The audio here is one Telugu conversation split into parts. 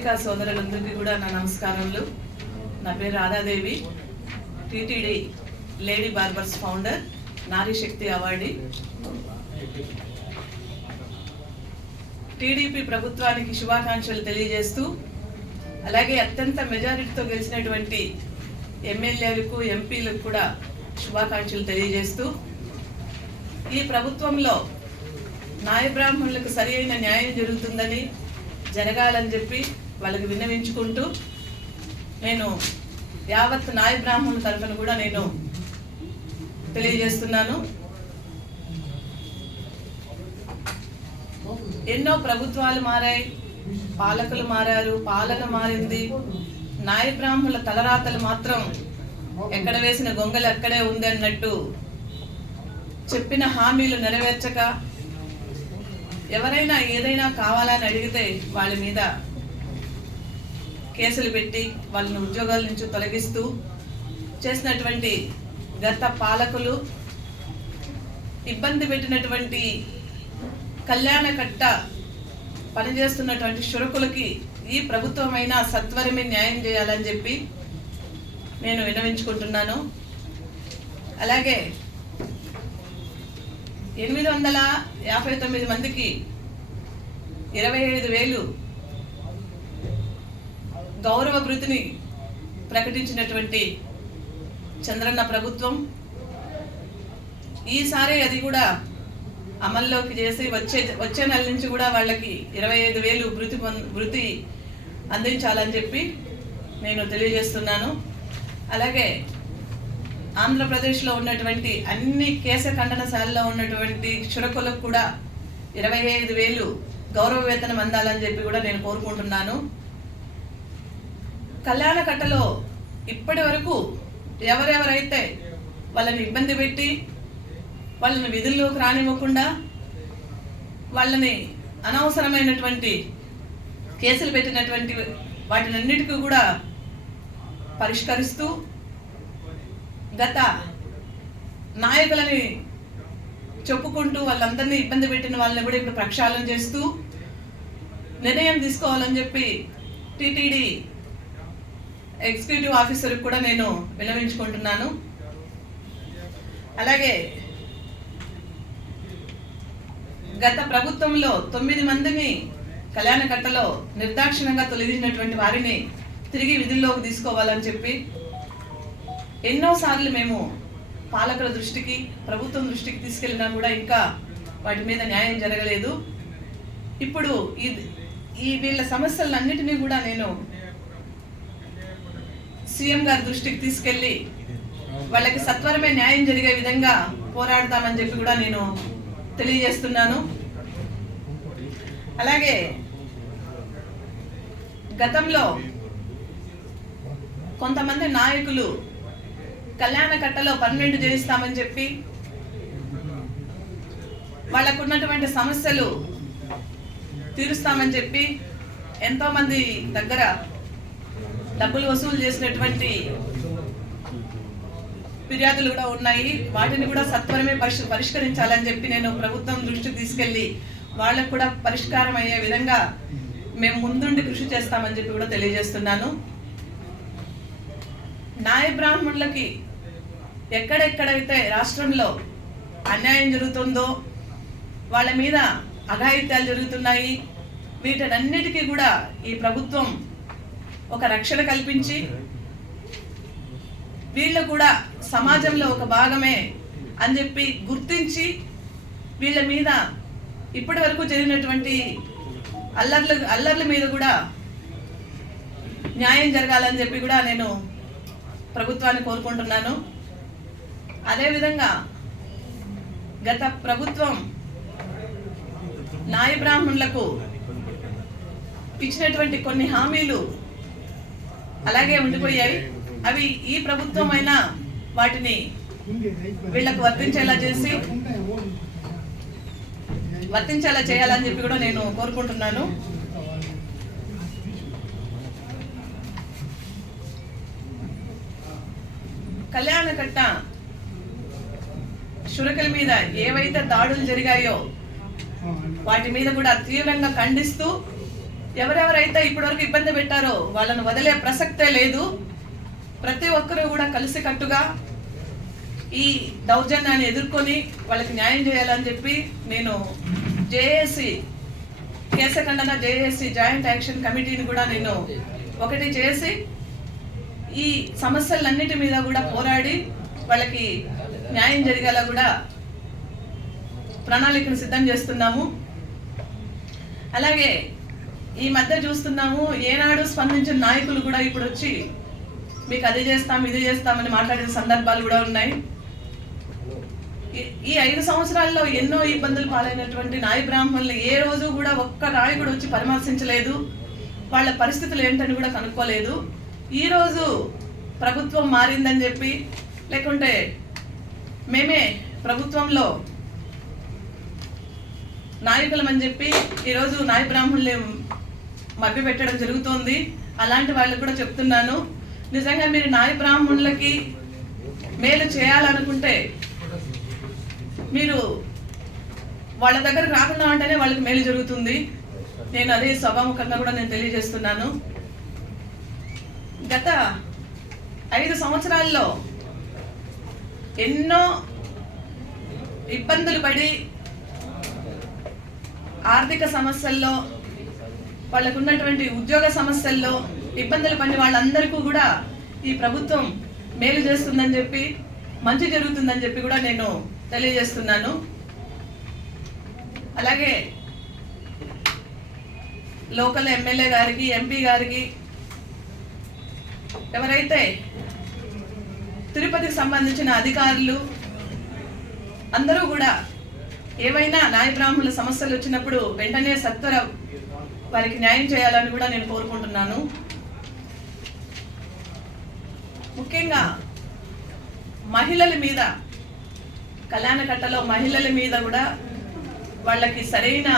పత్రికా సోదరులందరికీ కూడా నా నమస్కారములు. నా పేరు Radha Devi, TTD lady barbers founder, నారీ శక్తి అవార్డీ. టీడీపీ ప్రభుత్వానికి శుభాకాంక్షలు తెలియజేస్తూ, అలాగే అత్యంత మెజారిటీతో గెలిచినటువంటి ఎమ్మెల్యేలకు ఎంపీలకు కూడా శుభాకాంక్షలు తెలియజేస్తూ, ఈ ప్రభుత్వంలో నాయ బ్రాహ్మణులకు సరి అయిన న్యాయం జరగాలని చెప్పి వాళ్ళకి విన్నవించుకుంటూ, నేను యావత్ నాయ బ్రాహ్మణుల తరఫున కూడా నేను తెలియజేస్తున్నాను. ఎన్నో ప్రభుత్వాలు మారాయి, పాలకులు మారారు, పాలన మారింది. నాయ బ్రాహ్మణుల తలరాతలు మాత్రం ఎక్కడ వేసిన గొంగలు అక్కడే ఉంది అన్నట్టు చెప్పిన హామీలు నెరవేర్చక, ఎవరైనా ఏదైనా కావాలని అడిగితే వాళ్ళ మీద కేసులు పెట్టి వాళ్ళని ఉద్యోగాల నుంచి తొలగిస్తూ చేసినటువంటి గత పాలకులు, ఇబ్బంది పెట్టినటువంటి కళ్యాణకట్ట పనిచేస్తున్నటువంటి శురకులకి ఈ ప్రభుత్వమైనా సత్వరమే న్యాయం చేయాలని చెప్పి నేను విన్నవించుకుంటున్నాను. అలాగే 859 మందికి 25,000 గౌరవ భృతిని ప్రకటించినటువంటి చంద్రన్న ప్రభుత్వం ఈసారి అది కూడా అమల్లోకి చేసి వచ్చే నెల నుంచి కూడా వాళ్ళకి 25,000 భృతి అందించాలని చెప్పి నేను తెలియజేస్తున్నాను. అలాగే ఆంధ్రప్రదేశ్లో ఉన్నటువంటి అన్ని కేశ ఖండనశాలలో ఉన్నటువంటి క్షురకులకు కూడా 25,000 గౌరవ వేతనం అందాలని చెప్పి కూడా నేను కోరుకుంటున్నాను. కళ్యాణకట్టలో ఇప్పటి వరకు ఎవరెవరైతే వాళ్ళని ఇబ్బంది పెట్టి వాళ్ళని విధుల్లోకి రానివ్వకుండా వాళ్ళని అనవసరమైనటువంటి కేసులు పెట్టినటువంటి వాటినన్నిటికీ కూడా పరిష్కరిస్తూ, గత నాయకులని చెప్పుకుంటూ వాళ్ళందరినీ ఇబ్బంది పెట్టిన వాళ్ళని కూడా ఇప్పుడు ప్రక్షాళన చేస్తూ నిర్ణయం తీసుకోవాలని చెప్పి టీటీడీ ఎగ్జిక్యూటివ్ ఆఫీసర్కి కూడా నేను విన్నవించుకుంటున్నాను. అలాగే గత ప్రభుత్వంలో 9 మందిని కళ్యాణకట్టలో నిర్దాక్షిణంగా తొలగించినటువంటి వారిని తిరిగి విధుల్లోకి తీసుకోవాలని చెప్పి ఎన్నోసార్లు మేము పాలకుల దృష్టికి, ప్రభుత్వం దృష్టికి తీసుకెళ్ళినా కూడా ఇంకా వాటి మీద న్యాయం జరగలేదు. ఇప్పుడు ఈ వీళ్ళ సమస్యలన్నిటినీ కూడా నేను సీఎం గారి దృష్టికి తీసుకెళ్ళి వాళ్ళకి సత్వరమే న్యాయం జరిగే విధంగా పోరాడతామని చెప్పి కూడా నేను తెలియజేస్తున్నాను. అలాగే గతంలో కొంతమంది నాయకులు కళ్యాణకట్టలో పర్మనెంట్ చేయిస్తామని చెప్పి వాళ్ళకు ఉన్నటువంటి సమస్యలు తీరుస్తామని చెప్పి ఎంతోమంది దగ్గర డబ్బులు వసూలు చేసినటువంటి ఫిర్యాదులు కూడా ఉన్నాయి. వాటిని కూడా సత్వరమే పరిష్కరించాలని చెప్పి నేను ప్రభుత్వం దృష్టికి తీసుకెళ్ళి వాళ్ళకు కూడా పరిష్కారం అయ్యే విధంగా మేము ముందుండి కృషి చేస్తామని చెప్పి కూడా తెలియజేస్తున్నాను. నాయ బ్రాహ్మణులకి ఎక్కడెక్కడైతే రాష్ట్రంలో అన్యాయం జరుగుతుందో, వాళ్ళ మీద అఘాయిత్యాలు జరుగుతున్నాయి, వీటన్నిటికీ కూడా ఈ ప్రభుత్వం ఒక రక్షణ కల్పించి వీళ్ళు కూడా సమాజంలో ఒక భాగమే అని చెప్పి గుర్తించి వీళ్ళ మీద ఇప్పటి వరకు జరిగినటువంటి అల్లర్ల మీద కూడా న్యాయం జరగాలని చెప్పి కూడా నేను ప్రభుత్వాన్ని కోరుకుంటున్నాను. అదేవిధంగా గత ప్రభుత్వం నాయ బ్రాహ్మణులకు ఇచ్చినటువంటి కొన్ని హామీలు అలాగే ఉండిపోయాయి. అవి ఈ ప్రభుత్వం అయినా వాటిని వీళ్లకు వర్తించేలా చేయాలని చెప్పి కూడా నేను కోరుకుంటున్నాను. కళ్యాణకట్ట శురకుల మీద ఏవైతే దాడులు జరిగాయో వాటి మీద కూడా తీవ్రంగా ఖండిస్తూ ఎవరెవరైతే ఇప్పటివరకు ఇబ్బంది పెట్టారో వాళ్ళను వదిలే ప్రసక్తే లేదు. ప్రతి ఒక్కరూ కూడా కలిసికట్టుగా ఈ దౌర్జన్యాన్ని ఎదుర్కొని వాళ్ళకి న్యాయం చేయాలని చెప్పి నేను జేఏసీ కేశఖండన జేఏసీ జాయింట్ యాక్షన్ కమిటీని కూడా నేను ఒకటి చేసి ఈ సమస్యలన్నిటి మీద కూడా పోరాడి వాళ్ళకి న్యాయం జరిగేలా కూడా ప్రణాళికను సిద్ధం చేస్తున్నాము. అలాగే ఈ మధ్య చూస్తున్నాము, ఏనాడు స్పందించిన నాయకులు కూడా ఇప్పుడు వచ్చి మీకు అది చేస్తాం ఇది చేస్తామని మాట్లాడిన సందర్భాలు కూడా ఉన్నాయి. ఈ 5 సంవత్సరాల్లో ఎన్నో ఇబ్బందులు పాలైనటువంటి నాయ బ్రాహ్మణులు ఏ రోజు కూడా ఒక్క నాయకుడు వచ్చి పరామర్శించలేదు, వాళ్ళ పరిస్థితులు ఏంటని కూడా కనుక్కోలేదు. ఈరోజు ప్రభుత్వం మారిందని చెప్పి, లేకుంటే మేమే ప్రభుత్వంలో నాయకులమని చెప్పి ఈరోజు నాయ బ్రాహ్మణులు మభ్య పెట్టడం జరుగుతోంది. అలాంటి వాళ్ళకు కూడా చెప్తున్నాను, నిజంగా మీరు నాయ బ్రాహ్మణులకి మేలు చేయాలనుకుంటే మీరు వాళ్ళ దగ్గరకు రాకుండా ఉంటేనే వాళ్ళకి మేలు జరుగుతుంది. నేను అదే సభాముఖంగా కూడా నేను తెలియజేస్తున్నాను. గత 5 సంవత్సరాల్లో ఎన్నో ఇబ్బందులు పడి ఆర్థిక సమస్యల్లో, వాళ్ళకు ఉన్నటువంటి ఉద్యోగ సమస్యల్లో ఇబ్బందులు పడి వాళ్ళందరికీ కూడా ఈ ప్రభుత్వం మేలు చేస్తుందని చెప్పి, మంచి జరుగుతుందని చెప్పి కూడా నేను తెలియజేస్తున్నాను. అలాగే లోకల్ ఎమ్మెల్యే గారికి, ఎంపీ గారికి, ఎవరైతే తిరుపతికి సంబంధించిన అధికారులు అందరూ కూడా ఏవైనా నాయ బ్రాహ్మణుల సమస్యలు వచ్చినప్పుడు వెంటనే సత్వర వారికి న్యాయం చేయాలని కూడా నేను కోరుకుంటున్నాను. ముఖ్యంగా మహిళల మీద, కళ్యాణకట్టలో మహిళల మీద కూడా వాళ్ళకి సరైన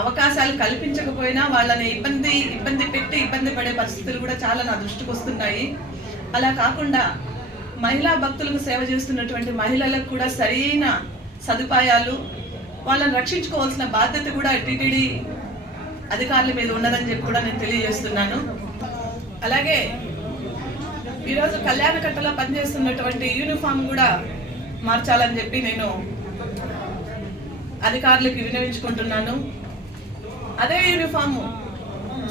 అవకాశాలు కల్పించకపోయినా వాళ్ళని ఇబ్బంది పెట్టి ఇబ్బంది పడే పరిస్థితులు కూడా చాలా నా దృష్టికి వస్తున్నాయి. అలా కాకుండా మహిళా భక్తులకు సేవ చేస్తున్నటువంటి మహిళలకు కూడా సరైన సదుపాయాలు, వాళ్ళని రక్షించుకోవాల్సిన బాధ్యత కూడా టీటీడీ అధికారుల మీద ఉన్నదని చెప్పి కూడా నేను తెలియజేస్తున్నాను. అలాగే ఈరోజు కళ్యాణకట్టలో పనిచేస్తున్నటువంటి యూనిఫామ్ కూడా మార్చాలని చెప్పి నేను అధికారులకు వినియోగించుకుంటున్నాను. అదే యూనిఫాము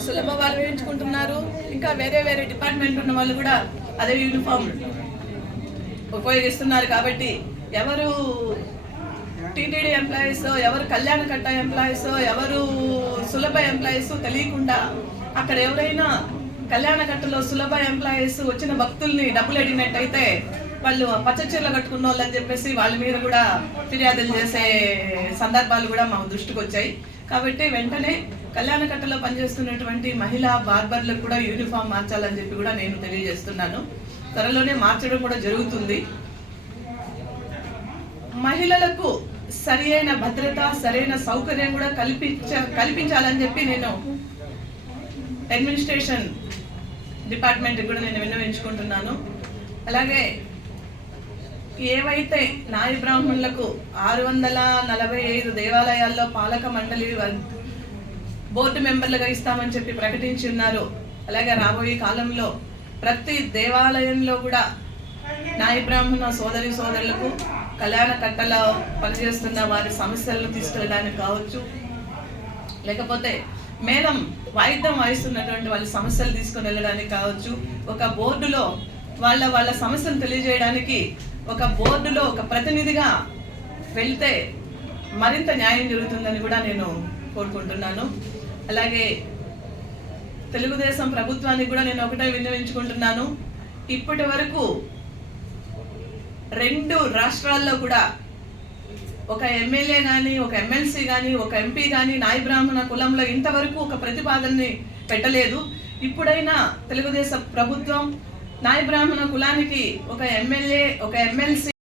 సులభ వాళ్ళు వేయించుకుంటున్నారు, ఇంకా వేరే వేరే డిపార్ట్మెంట్ ఉన్న వాళ్ళు కూడా అదే యూనిఫామ్ ఉపయోగిస్తున్నారు. కాబట్టి ఎవరు టీటీడీ ఎంప్లాయీస్, ఎవరు కళ్యాణకట్ట ఎంప్లాయీస్, ఎవరు సులభ ఎంప్లాయీస్ తెలియకుండా అక్కడ ఎవరైనా కళ్యాణకట్టలో సులభ ఎంప్లాయీస్ వచ్చిన భక్తుల్ని డబ్బులు అడిగినట్టయితే వాళ్ళు పచ్చ చీరలు కట్టుకున్న వాళ్ళని చెప్పేసి వాళ్ళ మీద కూడా ఫిర్యాదులు చేసే సందర్భాలు కూడా మా దృష్టికి వచ్చాయి. కాబట్టి వెంటనే కళ్యాణకట్టలో పనిచేస్తున్నటువంటి మహిళా బార్బర్లకు కూడా యూనిఫామ్ మార్చాలని చెప్పి కూడా నేను తెలియజేస్తున్నాను. త్వరలోనే మార్చడం కూడా జరుగుతుంది. మహిళలకు సరి అయిన భద్రత, సరైన సౌకర్యం కూడా కల్పించాలని చెప్పి నేను అడ్మినిస్ట్రేషన్ డిపార్ట్మెంట్ కూడా నేను విన్నవించుకుంటున్నాను. అలాగే ఏవైతే నాయ బ్రాహ్మణులకు 645 దేవాలయాల్లో పాలక మండలి బోర్డు మెంబర్లుగా ఇస్తామని చెప్పి ప్రకటించి ఉన్నారు. అలాగే రాబోయే కాలంలో ప్రతి దేవాలయంలో కూడా నాయ బ్రాహ్మణ సోదరులకు కళ్యాణకట్టలో పనిచేస్తున్న వారి సమస్యలను తీసుకెళ్ళడానికి కావచ్చు, లేకపోతే మేళం వాయిద్యం వాయిస్తున్నటువంటి వాళ్ళ సమస్యలు తీసుకొని వెళ్ళడానికి కావచ్చు, ఒక బోర్డులో వాళ్ళ సమస్యను తెలియజేయడానికి ఒక బోర్డులో ఒక ప్రతినిధిగా వెళ్తే మరింత న్యాయం జరుగుతుందని కూడా నేను కోరుకుంటున్నాను. అలాగే తెలుగుదేశం ప్రభుత్వానికి కూడా నేను ఒకటే విన్నవించుకుంటున్నాను, ఇప్పటి వరకు 2 రాష్ట్రాల్లో కూడా ఒక ఎమ్మెల్యే కానీ, ఒక ఎమ్మెల్సీ కానీ, ఒక ఎంపీ కానీ నాయ బ్రాహ్మణ కులంలో ఇంతవరకు ఒక ప్రతిపాదనని పెట్టలేదు. ఇప్పుడైనా తెలుగుదేశం ప్రభుత్వం నాయ బ్రాహ్మణ కులానికి ఒక ఎమ్మెల్యే, ఒక ఎమ్మెల్సీ